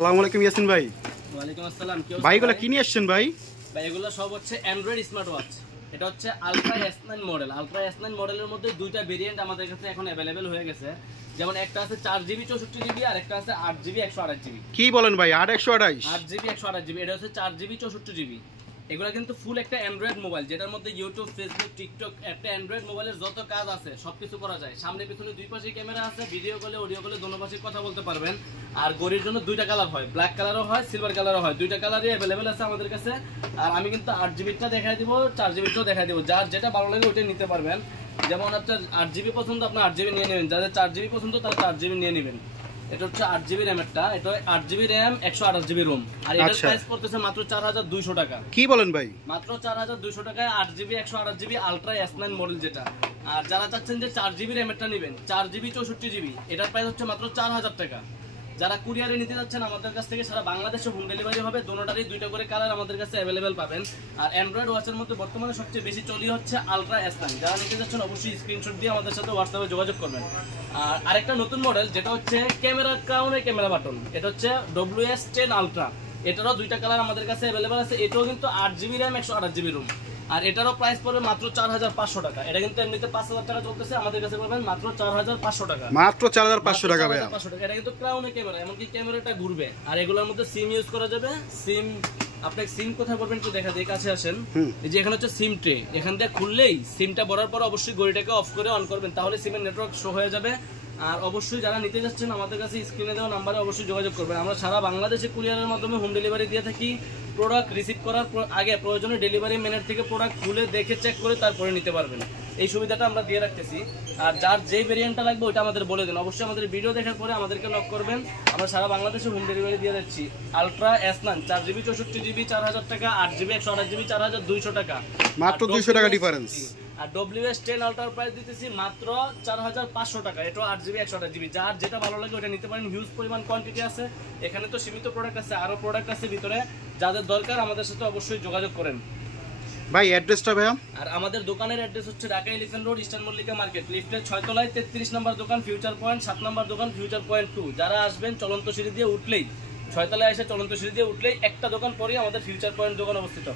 আসসালামু আলাইকুম ইয়াসিন ভাই। ওয়ালাইকুম আসসালাম। ভাই এগুলো কি নিয়ে আসছেন ভাই? ভাই এগুলো সব হচ্ছে অ্যান্ড্রয়েড স্মার্ট ওয়াচ। এটা হচ্ছে ultra S9 model. Ultra S9 মডেলের মধ্যে দুইটা ভেরিয়েন্ট আমাদের কাছে এখন अवेलेबल হয়ে গেছে। যেমন একটা আছে 4GB 64GB আর একটা আছে 8GB 128GB। কি বলেন ভাই? 8 128 8GB 128GB। এটা হচ্ছে 4GB 64GB। এগুলা কিন্তু ফুল একটা অ্যান্ড্রয়েড মোবাইল, যেটার মধ্যে ইউটিউব, ফেসবুক, টিকটক, একটা অ্যান্ড্রয়েড মোবাইলের যত কাজ আছে সবকিছু করা যায়। সামনে পিছনে দুই পাশে ক্যামেরা আছে, ভিডিও কলে অডিও কলে দোনো পাশে কথা বলতে পারবেন। আর গড়ির জন্য দুইটা কালার হয়, ব্ল্যাক কালারও হয়, সিলভার কালারও হয়, দুইটা কালারই अवेलेबल আছে আমাদের কাছে। আর আমি কিন্তু 8GBটা দেখাই দিব, 4GBটাও দেখাই দিব, যার যেটা ভালো লাগে ওইটা নিতে পারবেন। যেমন আপনার 8GB পছন্দ, আপনার 8GB নিয়ে নেবেন, যাদের 4GB পছন্দ তারা 4GB নিয়ে নেবেন। এটা হচ্ছে 8GB RAM একটা, এটা 8GB RAM 128GB ROM। আর এটার প্রাইস পড়তেছে মাত্র 4200 টাকা। কি বলেন ভাই? মাত্র 4200 টাকায় 8GB 128GB ultra S9 model যেটা। আর যারা চাচ্ছেন যে 4GB RAM এরটা নেবেন, 4GB 64GB, এটার প্রাইস হচ্ছে মাত্র 4000 টাকা। যারা কুরিয়ারে নিতে যাচ্ছেন আমাদের কাছ থেকে সারা বাংলাদেশে হোম ডেলিভারি হবে। দোনোটারই দুইটা করে কালার আমাদের কাছে अवेलेबल পাবেন। আর অ্যান্ড্রয়েড ওয়াচের মধ্যে বর্তমানে সবচেয়ে বেশি চলি হচ্ছে আলট্রা S9। যারা নিতে যাচ্ছেন অবশ্যই স্ক্রিনশট দিয়ে আমাদের সাথে হোয়াটসঅ্যাপে যোগাযোগ করবেন। আর আরেকটা নতুন মডেল যেটা হচ্ছে ক্যামেরা ক্রাউনে ক্যামেরা বাটন, এটা হচ্ছে WS10 আলট্রা। এটারও দুইটা কালার আমাদের কাছে अवेलेबल আছে। এটাও কিন্তু 8GB RAM 128GB ROM। আর এটারও প্রাইস পড়বে মাত্র 4500 টাকা। এটা কিন্তু এমনিতে 5000 টাকা চলতেছে, আমাদের কাছে পাবেন মাত্র 4500 টাকা। মাত্র 4500 টাকা ভাই। 4500 টাকা। এটা কিন্তু ক্রাউনে ক্যামেরা, এমনকি ক্যামেরাটা ঘুরবে। আর এগুলোর মধ্যে সিম ইউজ করা যাবে। সিম আপনি সিম কোথায় করবেন একটু দেখা দিয়ে কাছে আসেন। এই যে এখানে হচ্ছে সিম ট্রে, এখান থেকে খুললেই সিমটা ভরার পর অবশ্যই ঘড়িটাকে অফ করে অন করবেন, তাহলে সিমের নেটওয়ার্ক শো হয়ে যাবে। আর অবশ্যই যারা নিতে যাচ্ছেন আমাদের কাছে স্ক্রিনে দেওয়া নাম্বারে অবশ্যই যোগাযোগ করবেন। আমরা সারা বাংলাদেশে কুরিয়ারের মাধ্যমে হোম ডেলিভারি দিয়ে থাকি। প্রোডাক্ট রিসিভ করার আগে প্রয়োজনে ডেলিভারি ম্যানের থেকে প্রোডাক্ট খুলে দেখে চেক করে তারপরে নিতে পারবেন। এই সুবিধাটা আমরা দিয়ে রাখতেছি। আর যার যেই ভেরিয়েন্টটা লাগবে ওইটা আমাদের বলে দিন, অবশ্যই আমাদের ভিডিও দেখার পরে আমাদেরকে নক করবেন। আমরা সারা বাংলাদেশে হোম ডেলিভারি দিয়ে যাচ্ছি। আলট্রা S9 4GB 64GB 4000 টাকা, 8GB 128GB 4200 টাকা, মাত্র 200 টাকা ডিফারেন্স। আর WS10 আলট্রার প্রাইস দিতেছি মাত্র 4500 টাকা। এটা 8GB 128GB, যার যেটা ভালো লাগে ওটা নিতে পারেন। হিউজ পরিমাণ কোয়ান্টিটি আছে এখানে, তো সীমিত প্রোডাক্ট আছে, আরো প্রোডাক্ট আছে ভিতরে। যাদের দরকার আমাদের সাথে অবশ্যই যোগাযোগ করেন ভাই। অ্যাড্রেসটা ভাইয়া? আর আমাদের দোকানের অ্যাড্রেস হচ্ছে Dhaka elephant road, eastern Mallika market, লিফটের 6 তলায় 33 নম্বর দোকান ফিউচার পয়েন্ট, 7 নম্বর দোকান ফিউচার পয়েন্ট 2। যারা আসবেন চলন্ত সিঁড়ি দিয়ে উঠলেই, 6 তলায় এসে চলন্ত সিঁড়ি দিয়ে উঠলেই একটা দোকান পরেই আমাদের ফিউচার পয়েন্ট দোকান অবস্থিত।